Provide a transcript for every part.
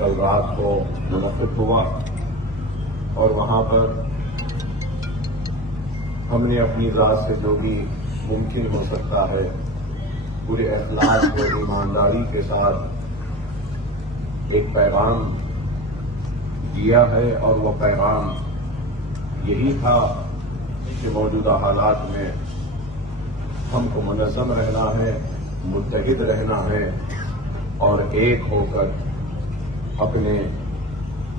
کل رات کو منعقد ہوا اور وہاں پر ہم نے اپنی ذات سے جو بھی ممکن ہو سکتا ہے پورے اخلاص اور ایمانداری کے ساتھ ایک پیغام دیا ہے، اور وہ پیغام یہی تھا کہ موجودہ حالات میں ہم کو منظم رہنا ہے، متحد رہنا ہے اور ایک ہو کر اپنے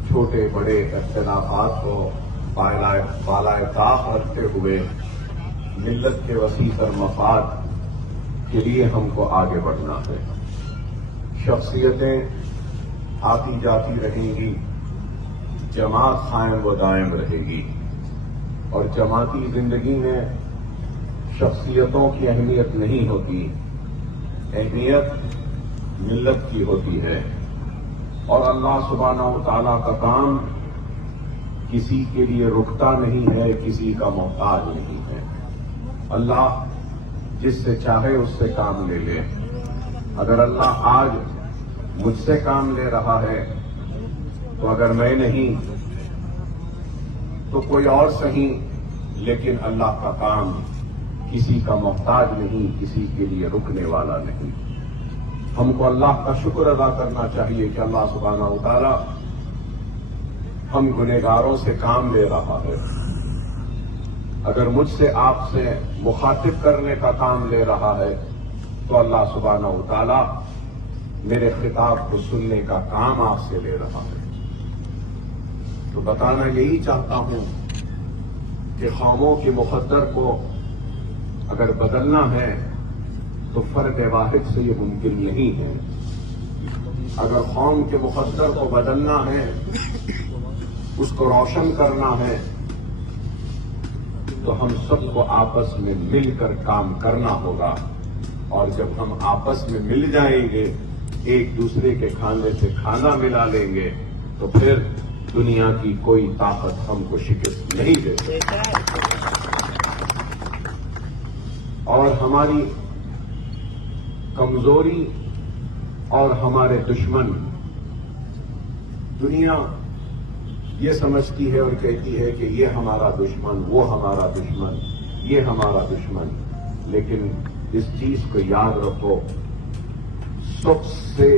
چھوٹے بڑے اختلافات کو بالائے طاق رکھتے ہوئے ملت کے وسیع تر مفاد کے لیے ہم کو آگے بڑھنا ہے۔ شخصیتیں آتی جاتی رہیں گی، جماعت قائم و دائم رہے گی، اور جماعتی زندگی میں شخصیتوں کی اہمیت نہیں ہوتی، اہمیت ملت کی ہوتی ہے۔ اور اللہ سبحانہ و تعالیٰ کا کام کسی کے لیے رکتا نہیں ہے، کسی کا محتاج نہیں ہے۔ اللہ جس سے چاہے اس سے کام لے لے۔ اگر اللہ آج مجھ سے کام لے رہا ہے تو اگر میں نہیں تو کوئی اور صحیح، لیکن اللہ کا کام کسی کا محتاج نہیں، کسی کے لیے رکنے والا نہیں۔ ہم کو اللہ کا شکر ادا کرنا چاہیے کہ اللہ سبحانہ و تعالیٰ ہم گنہگاروں سے کام لے رہا ہے۔ اگر مجھ سے آپ سے مخاطب کرنے کا کام لے رہا ہے تو اللہ سبحانہ و تعالیٰ میرے خطاب کو سننے کا کام آپ سے لے رہا ہے۔ تو بتانا یہی چاہتا ہوں کہ قوموں کے مقدر کو اگر بدلنا ہے تو فرد واحد سے یہ ممکن نہیں ہے۔ اگر قوم کے مقدر کو بدلنا ہے، اس کو روشن کرنا ہے، تو ہم سب کو آپس میں مل کر کام کرنا ہوگا، اور جب ہم آپس میں مل جائیں گے، ایک دوسرے کے کھانے سے کھانا ملا لیں گے، تو پھر دنیا کی کوئی طاقت ہم کو شکست نہیں دے سکتی۔ اور ہماری کمزوری اور ہمارے دشمن، دنیا یہ سمجھتی ہے اور کہتی ہے کہ یہ ہمارا دشمن، وہ ہمارا دشمن، یہ ہمارا دشمن، لیکن اس چیز کو یاد رکھو، سب سے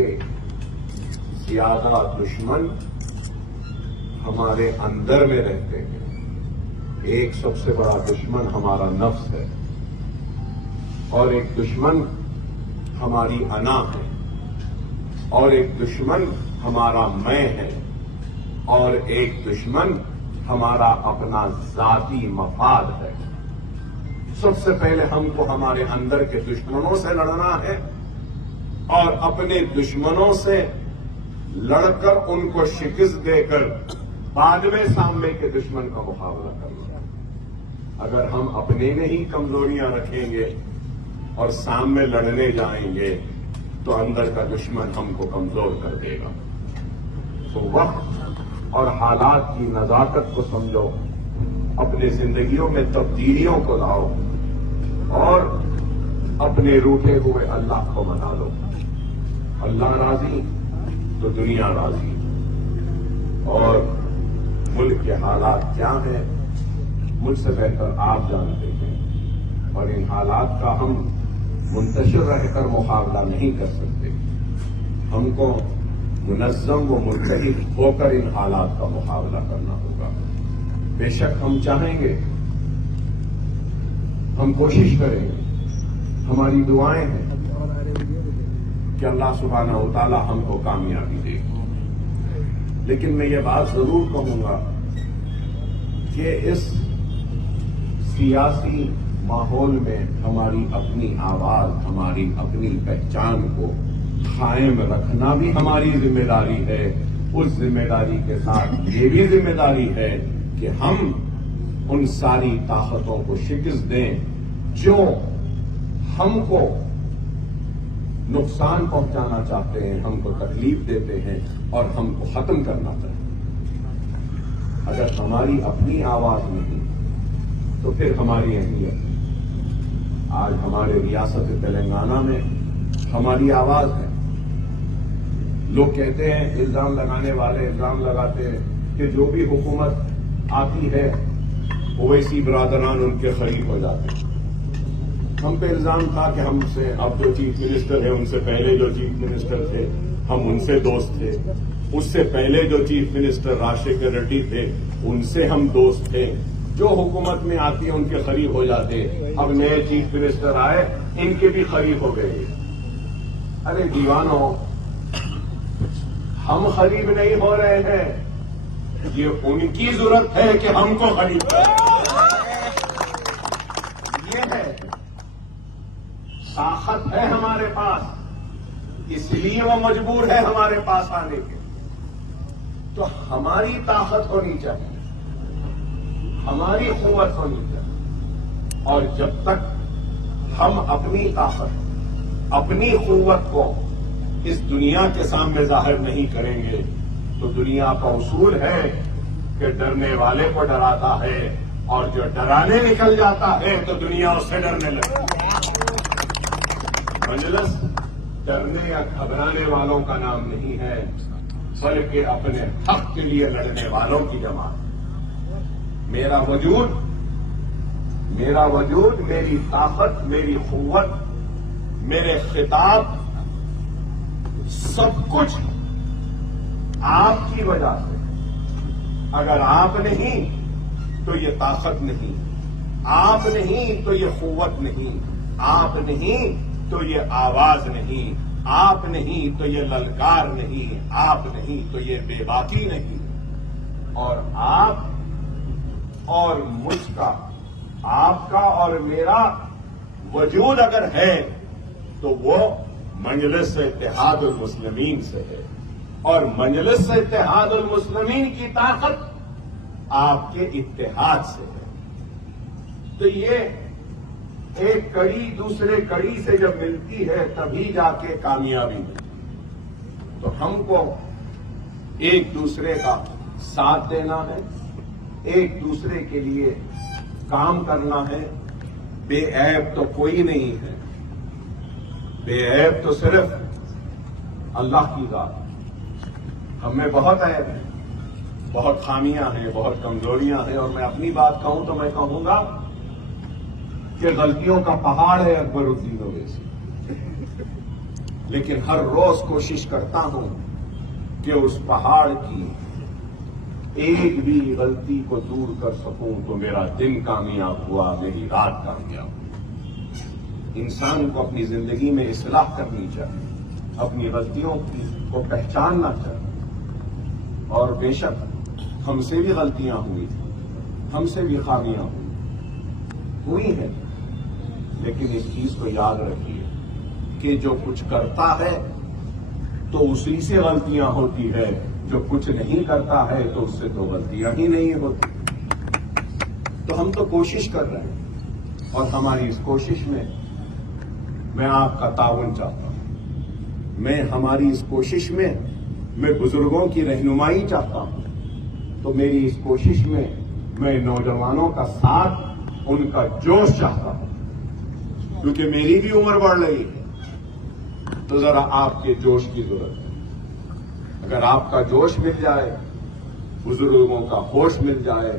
زیادہ دشمن ہمارے اندر میں رہتے ہیں۔ ایک سب سے بڑا دشمن ہمارا نفس ہے، اور ایک دشمن ہماری انا ہے، اور ایک دشمن ہمارا میں ہے، اور ایک دشمن ہمارا اپنا ذاتی مفاد ہے۔ سب سے پہلے ہم کو ہمارے اندر کے دشمنوں سے لڑنا ہے، اور اپنے دشمنوں سے لڑ کر ان کو شکست دے کر بعد میں سامنے کے دشمن کا مقابلہ کرنا ہے۔ اگر ہم اپنے میں ہی کمزوریاں رکھیں گے اور سامنے لڑنے جائیں گے تو اندر کا دشمن ہم کو کمزور کر دے گا۔ تو وقت اور حالات کی نزاکت کو سمجھو، اپنے زندگیوں میں تبدیلیوں کو لاؤ، اور اپنے روٹھے ہوئے اللہ کو منا لو۔ اللہ راضی تو دنیا راضی۔ اور ملک کے حالات کیا ہیں مجھ سے بہتر آپ جانتے ہیں، اور ان حالات کا ہم منتشر رہ کر مقابلہ نہیں کر سکتے۔ ہم کو منظم و متحد ہو کر ان حالات کا مقابلہ کرنا ہوگا۔ بے شک ہم چاہیں گے، ہم کوشش کریں گے، ہماری دعائیں ہیں کہ اللہ سبحانہ و تعالی ہم کو کامیابی دے۔ لیکن میں یہ بات ضرور کہوں گا کہ اس سیاسی ماحول میں ہماری اپنی آواز، ہماری اپنی پہچان کو قائم رکھنا بھی ہماری ذمہ داری ہے۔ اس ذمہ داری کے ساتھ یہ بھی ذمہ داری ہے کہ ہم ان ساری طاقتوں کو شکست دیں جو ہم کو نقصان پہنچانا چاہتے ہیں، ہم کو تکلیف دیتے ہیں اور ہم کو ختم کرنا چاہتے ہیں۔ اگر ہماری اپنی آواز نہیں تو پھر ہماری اہمیت نہیں۔ آج ہمارے ریاست تلنگانہ میں ہماری آواز ہے، لوگ کہتے ہیں، الزام لگانے والے الزام لگاتے ہیں کہ جو بھی حکومت آتی ہے اویسی برادران ان کے قریب ہو جاتے ہیں۔ ہم پہ الزام تھا کہ ہم سے اب جو چیف منسٹر ہے ان سے پہلے جو چیف منسٹر تھے ہم ان سے دوست تھے، اس سے پہلے جو چیف منسٹر راشد ریڈی تھے ان سے ہم دوست تھے، جو حکومت میں آتی ہے ان کے قریب ہو جاتے۔ اب نئے چیف منسٹر آئے ان کے بھی قریب ہو گئے۔ ارے دیوانوں، ہم قریب نہیں ہو رہے ہیں، یہ ان کی ضرورت ہے کہ ہم کو قریب کریں۔ یہ ہے، طاقت ہے ہمارے پاس، اس لیے وہ مجبور ہے ہمارے پاس آنے کے۔ تو ہماری طاقت ہونی چاہیے، ہماری قوت ہونی چاہیے، اور جب تک ہم اپنی طاقت، اپنی قوت کو اس دنیا کے سامنے ظاہر نہیں کریں گے تو دنیا کا اصول ہے کہ ڈرنے والے کو ڈراتا ہے، اور جو ڈرانے نکل جاتا ہے تو دنیا اس سے ڈرنے لگتی ہے۔ مجلس ڈرنے یا گھبرانے والوں کا نام نہیں ہے، بلکہ اپنے حق کے لیے لڑنے والوں کی جماعت۔ میرا وجود، میری طاقت، میری قوت، میرے خطاب، سب کچھ آپ کی وجہ سے۔ اگر آپ نہیں تو یہ طاقت نہیں، آپ نہیں تو یہ قوت نہیں، آپ نہیں تو یہ آواز نہیں، آپ نہیں تو یہ للکار نہیں، آپ نہیں تو یہ بے باکی نہیں۔ اور آپ اور مجھ کا، آپ کا اور میرا وجود اگر ہے تو وہ مجلس اتحاد المسلمین سے ہے، اور مجلس اتحاد المسلمین کی طاقت آپ کے اتحاد سے ہے۔ تو یہ ایک کڑی دوسرے کڑی سے جب ملتی ہے تبھی جا کے کامیابی ملتی۔ تو ہم کو ایک دوسرے کا ساتھ دینا ہے، ایک دوسرے کے لیے کام کرنا ہے۔ بے عیب تو کوئی نہیں ہے، بے عیب تو صرف اللہ کی ذات۔ ہم میں بہت عیب ہے، بہت خامیاں ہیں، بہت کمزوریاں ہیں، اور میں اپنی بات کہوں تو میں کہوں گا کہ غلطیوں کا پہاڑ ہے اکبر الدین اویسی، لیکن ہر روز کوشش کرتا ہوں کہ اس پہاڑ کی ایک بھی غلطی کو دور کر سکوں تو میرا دن کامیاب ہوا، میری رات کامیاب ہوئی۔ انسان کو اپنی زندگی میں اصلاح کرنی چاہیے، اپنی غلطیوں کو پہچاننا چاہیے، اور بے شک ہم سے بھی غلطیاں ہوئی، ہم سے بھی خامیاں ہوئی ہیں، لیکن اس چیز کو یاد رکھیے کہ جو کچھ کرتا ہے تو اسی سے غلطیاں ہوتی ہے، جو کچھ نہیں کرتا ہے تو اس سے تو غلطیاں ہی نہیں ہوتی۔ تو ہم تو کوشش کر رہے ہیں، اور ہماری اس کوشش میں آپ کا تعاون چاہتا ہوں، ہماری اس کوشش میں بزرگوں کی رہنمائی چاہتا ہوں۔ تو میری اس کوشش میں نوجوانوں کا ساتھ، ان کا جوش چاہتا ہوں، کیونکہ میری بھی عمر بڑھ رہی ہے، تو ذرا آپ کے جوش کی ضرورت ہے۔ اگر آپ کا جوش مل جائے، بزرگوں کا ہوش مل جائے،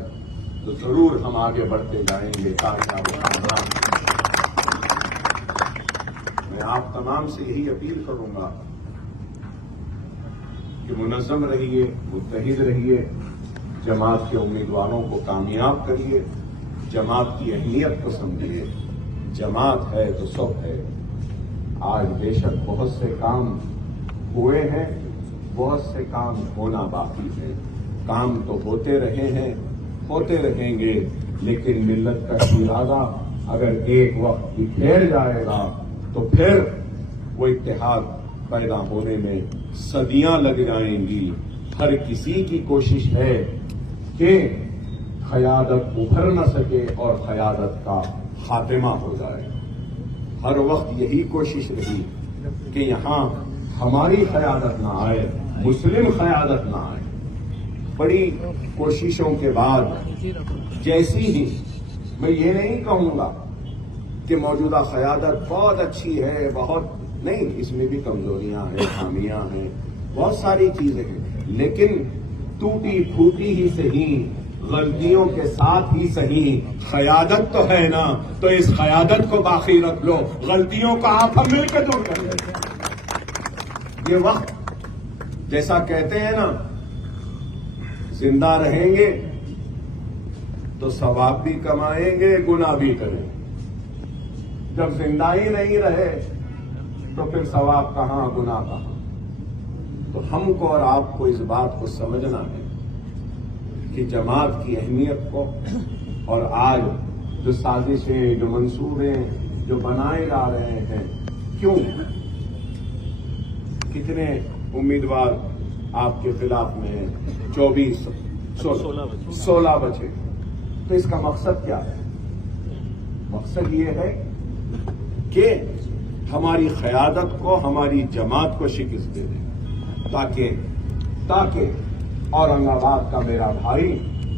تو ضرور ہم آگے بڑھتے جائیں گے کامیاب خاندان۔ میں آپ تمام سے یہی اپیل کروں گا کہ منظم رہیے، متحد رہیے، جماعت کے امیدواروں کو کامیاب کریے، جماعت کی اہمیت کو سمجھیے۔ جماعت ہے تو سب ہے۔ آج بے شک بہت سے کام ہوئے ہیں، بہت سے کام ہونا باقی ہے۔ کام تو ہوتے رہے ہیں، ہوتے رہیں گے، لیکن ملت کا ارادہ اگر ایک وقت بکھیر جائے گا تو پھر وہ اتحاد پیدا ہونے میں صدیاں لگ جائیں گی۔ ہر کسی کی کوشش ہے کہ قیادت ابھر نہ سکے اور قیادت کا خاتمہ ہو جائے۔ ہر وقت یہی کوشش رہی کہ یہاں ہماری قیادت نہ آئے، مسلم قیادت نہ آئے۔ بڑی کوششوں کے بعد جیسی ہی، میں یہ نہیں کہوں گا کہ موجودہ قیادت بہت اچھی ہے، بہت نہیں، اس میں بھی کمزوریاں ہیں، خامیاں ہیں، بہت ساری چیزیں ہیں، لیکن ٹوٹی پھوٹی ہی صحیح، غلطیوں کے ساتھ ہی صحیح، قیادت تو ہے نا، تو اس قیادت کو باقی رکھ لو، غلطیوں کو آپ ہم مل کے دور کر لیں۔ یہ وقت جیسا کہتے ہیں نا، زندہ رہیں گے تو ثواب بھی کمائیں گے، گناہ بھی کریں گے۔ جب زندہ ہی نہیں رہے تو پھر ثواب کہاں، گناہ کہاں؟ تو ہم کو اور آپ کو اس بات کو سمجھنا ہے کہ جماعت کی اہمیت کو، اور آج جو سازشیں، جو منصوبے جو بنائے جا رہے ہیں، کیوں کتنے امیدوار آپ کے خلاف میں ہیں؟ 16 بچے۔ تو اس کا مقصد کیا ہے؟ مقصد یہ ہے کہ ہماری قیادت کو، ہماری جماعت کو شکست دے دیں، تاکہ اورنگ آباد کا میرا بھائی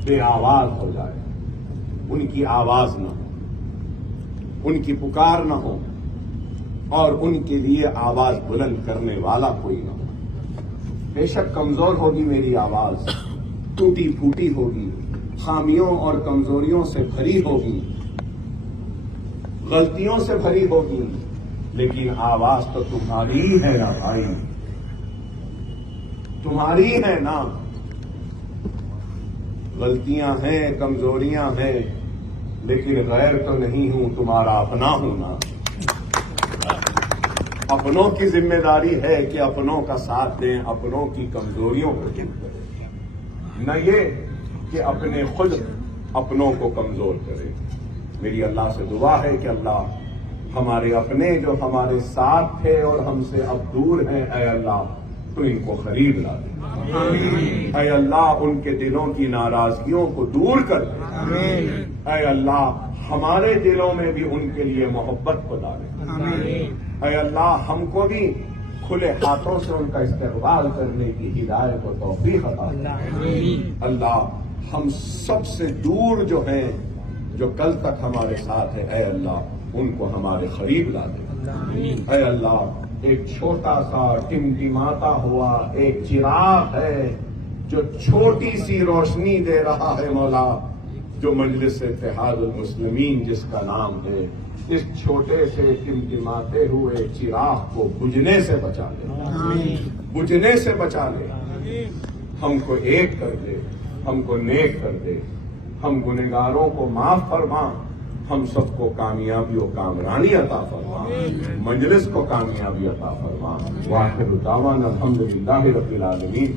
بے آواز ہو جائے، ان کی آواز نہ ہو، ان کی پکار نہ ہو، اور ان کے لیے آواز بلند کرنے والا کوئی نہ ہو۔ بے شک کمزور ہوگی میری آواز، ٹوٹی پھوٹی ہوگی، خامیوں اور کمزوریوں سے بھری ہوگی، غلطیوں سے بھری ہوگی، لیکن آواز تو تمہاری ہے نا بھائی، تمہاری ہے نا۔ غلطیاں ہیں، کمزوریاں ہیں، لیکن غیر تو نہیں ہوں، تمہارا اپنا ہوں نا۔ اپنوں کی ذمہ داری ہے کہ اپنوں کا ساتھ دیں، اپنوں کی کمزوریوں کو دور کریں، نہ یہ کہ اپنے خود اپنوں کو کمزور کریں۔ میری اللہ سے دعا ہے کہ اللہ ہمارے اپنے جو ہمارے ساتھ تھے اور ہم سے اب دور ہیں، اے اللہ تو ان کو قریب لا دے، اے اللہ ان کے دلوں کی ناراضگیوں کو دور کر دے، اے اللہ ہمارے دلوں میں بھی ان کے لیے محبت کو ڈالے، اے اللہ ہم کو بھی کھلے ہاتھوں سے ان کا استقبال کرنے کی ہدایت و توفیق عطا فرمائے۔ اللہ ہم سب سے دور جو ہیں، جو کل تک ہمارے ساتھ ہیں، اے اللہ ان کو ہمارے قریب لا دے، اے اللہ ایک چھوٹا سا ٹمٹماتا ہوا ایک چراغ ہے جو چھوٹی سی روشنی دے رہا ہے مولا، جو مجلس اتحاد المسلمین جس کا نام ہے، اس چھوٹے سے ٹمٹماتے ہوئے چراغ کو بجھنے سے بچا لے، بجھنے سے بچا لے، ہم کو ایک کر دے، ہم کو نیک کر دے، ہم گنہگاروں کو معاف فرما، ہم سب کو کامیابی و کامرانی عطا فرما، مجلس کو کامیابی عطا فرما۔ وآخر دعوانا الحمدللہ رب العالمین۔